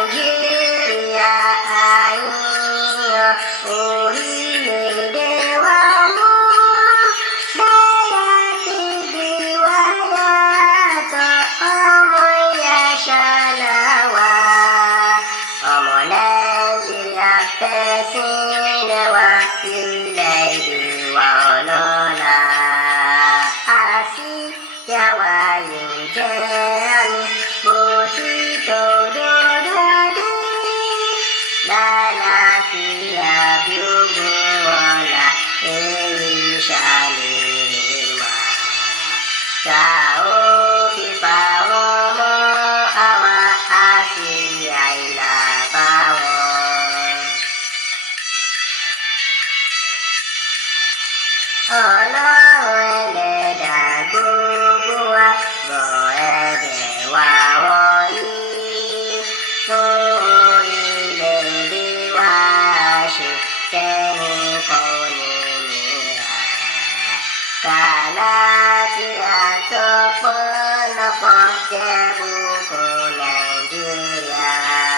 Nigeria ayo ulidewamu dayati diwaya to omoya shalawa omo Nigeria pesinewa ilaiwa olola asi yawa yujani botito lafiya biyu wala shalewa sao pipawo mo awa asiya ilabawo Ọlọ́run ẹlẹ́dàá gbogbo wa bọ̀ ẹ̀bẹ̀ wá wọ̀nyí fún orílẹ̀-èdè wa ṣe kẹ́nìkan ò ní nira. Kàlàáfíà tó pọ̀ lọ́pọ̀ jẹ́ bùkún Nàìjíríà.